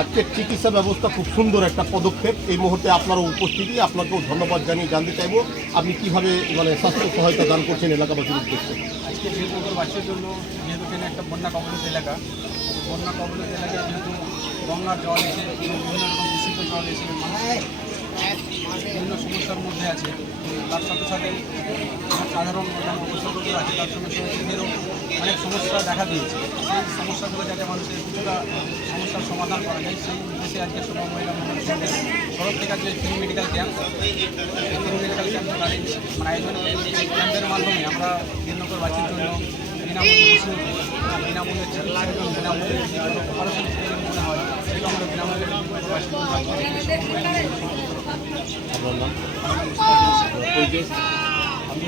আজকের চিকিৎসা ব্যবস্থা খুব সুন্দর একটা পদক্ষেপ। এই মুহূর্তে আপনারও উপস্থিতি, আপনাকেও ধন্যবাদ জানিয়ে জানতে চাইব আপনি কীভাবে স্বাস্থ্য সহায়তা দান করছেন এলাকাবাসীর উদ্দেশ্যে। আজকে শিল্পনগরবাসীর জন্য যেহেতু এখানে একটা বন্যা কবলিত এলাকা, বন্যা কবলিত এলাকায় যেহেতু গঙ্গার জল এসে বিভিন্ন রকম দূষিত জল এসে মানুষ বিভিন্ন সমস্যার মধ্যে আছে, তার সাথে সাথে সাধারণ অবসরগুলো আছে, তার সঙ্গে সঙ্গে সেদেরও অনেক সমস্যা দেখা দিয়েছে। সেই সমস্যাগুলো যাতে মানুষের কিছুটা সমস্যার সমাধান করা যায়, সেই উদ্দেশ্যে আজকে সব মহিলা মন্ডলের তরফ থেকে আজকে free medical camp, free medical camp আয়োজন এই ক্যাম্পের মাধ্যমে আমরা শিল্পনগরবাসীর জন্য বিনামূল্যে ওষুধ, বিনামূল্যে চিকিৎসার জন্য, বিনামূল্যে অপারেশন মনে হয় সেটা আমরা বিনামূল্যে শিল্পনগরবাসীর জন্য আপনার নাম? আমি